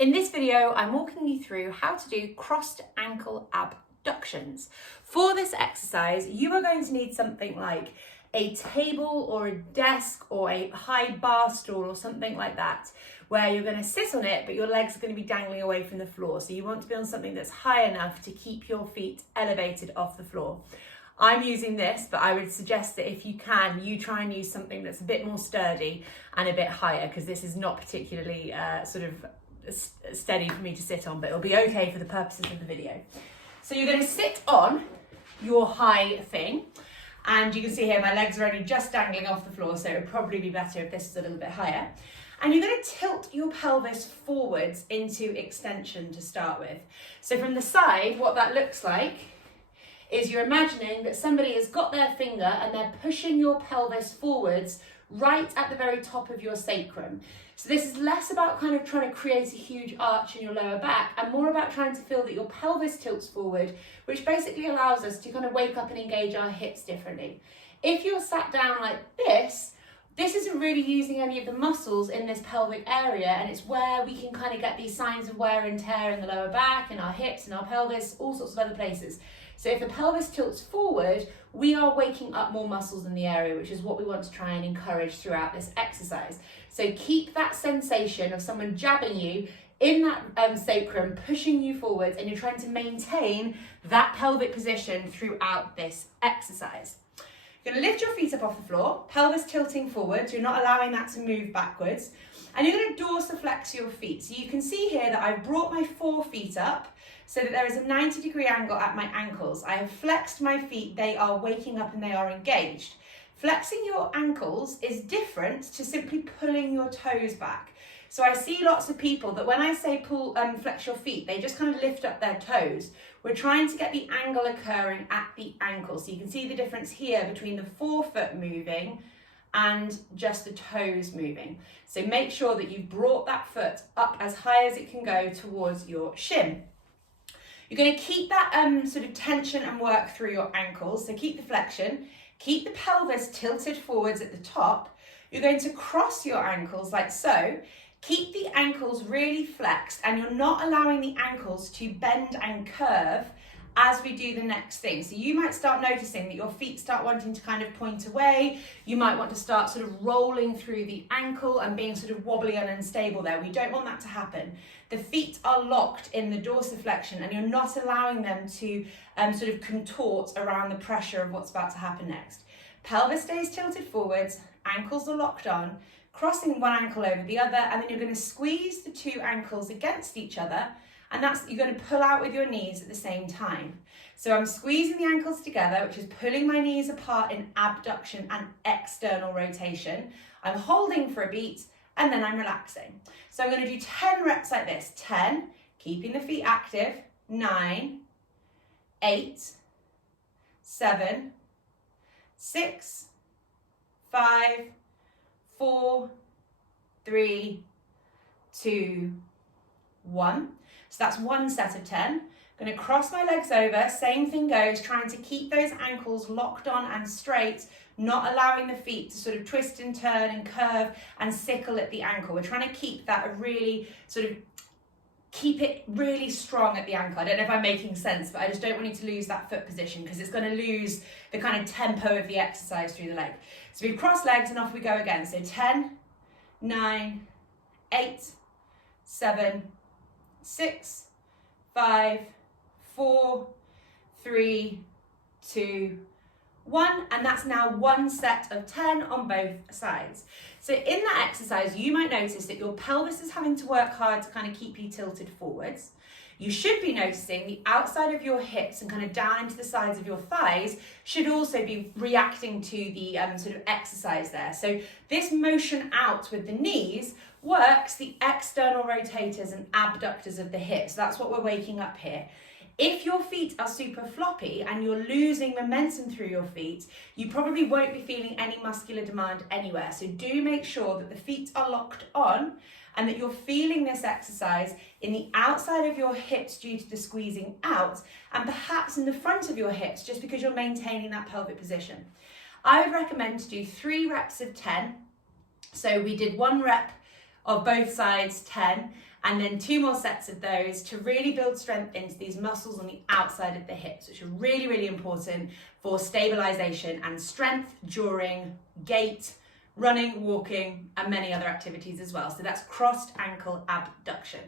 In this video, I'm walking you through how to do crossed ankle abductions. For this exercise, you are going to need something like a table or a desk or a high bar stool or something like that, where you're going to sit on it, but your legs are going to be dangling away from the floor. So you want to be on something that's high enough to keep your feet elevated off the floor. I'm using this, but I would suggest that if you can, you try and use something that's a bit more sturdy and a bit higher, because this is not particularly steady for me to sit on, but it'll be okay for the purposes of the video. So you're going to sit on your high thing, and you can see here my legs are only just dangling off the floor, so it would probably be better if this is a little bit higher. And you're going to tilt your pelvis forwards into extension to start with. So from the side, what that looks like is you're imagining that somebody has got their finger and they're pushing your pelvis forwards right at the very top of your sacrum. So this is less about kind of trying to create a huge arch in your lower back and more about trying to feel that your pelvis tilts forward, which basically allows us to kind of wake up and engage our hips differently. If you're sat down like this isn't really using any of the muscles in this pelvic area, and it's where we can kind of get these signs of wear and tear in the lower back, in our hips, in our pelvis, all sorts of other places. So if the pelvis tilts forward, we are waking up more muscles in the area, which is what we want to try and encourage throughout this exercise. So keep that sensation of someone jabbing you in that sacrum, pushing you forwards, and you're trying to maintain that pelvic position throughout this exercise. You're going to lift your feet up off the floor, pelvis tilting forwards, you're not allowing that to move backwards, and you're going to dorsiflex your feet. So you can see here that I've brought my 4 feet up so that there is a 90-degree angle at my ankles. I have flexed my feet, they are waking up and they are engaged. Flexing your ankles is different to simply pulling your toes back. So I see lots of people that when I say flex your feet, they just kind of lift up their toes. We're trying to get the angle occurring at the ankle. So you can see the difference here between the forefoot moving and just the toes moving. So make sure that you've brought that foot up as high as it can go towards your shin. You're going to keep that sort of tension and work through your ankles. So keep the flexion, keep the pelvis tilted forwards at the top. You're going to cross your ankles like so. Keep the ankles really flexed, and you're not allowing the ankles to bend and curve as we do the next thing. So you might start noticing that your feet start wanting to kind of point away. You might want to start sort of rolling through the ankle and being sort of wobbly and unstable there. We don't want that to happen. The feet are locked in the dorsiflexion, and you're not allowing them to sort of contort around the pressure of what's about to happen next. Pelvis stays tilted forwards, ankles are locked on, crossing one ankle over the other, and then you're going to squeeze the 2 ankles against each other, and you're going to pull out with your knees at the same time. So I'm squeezing the ankles together, which is pulling my knees apart in abduction and external rotation. I'm holding for a beat, and then I'm relaxing. So I'm going to do 10 reps like this. 10, keeping the feet active. 9, 8, 7, 6, 5, 4, 3, 2, 1. So that's one set of 10. I'm going to cross my legs over, same thing goes, trying to keep those ankles locked on and straight, not allowing the feet to sort of twist and turn and curve and sickle at the ankle. We're trying to keep that keep it really strong at the ankle. I don't know if I'm making sense, but I just don't want you to lose that foot position, because it's going to lose the kind of tempo of the exercise through the leg. So we cross legs and off we go again. So 10, 9, 8, 7, 6, 5, 4, 3, 2, 1, and that's now one set of 10 on both sides. So in that exercise, you might notice that your pelvis is having to work hard to kind of keep you tilted forwards. You should be noticing the outside of your hips and kind of down into the sides of your thighs should also be reacting to the sort of exercise there. So this motion out with the knees works the external rotators and abductors of the hips. That's what we're waking up here. If your feet are super floppy and you're losing momentum through your feet, you probably won't be feeling any muscular demand anywhere. So do make sure that the feet are locked on and that you're feeling this exercise in the outside of your hips due to the squeezing out, and perhaps in the front of your hips just because you're maintaining that pelvic position. I would recommend to do 3 reps of 10. So we did 1 rep of both sides, 10, and then 2 more sets of those to really build strength into these muscles on the outside of the hips, which are really, really important for stabilization and strength during gait, running, walking, and many other activities as well. So that's crossed ankle abduction.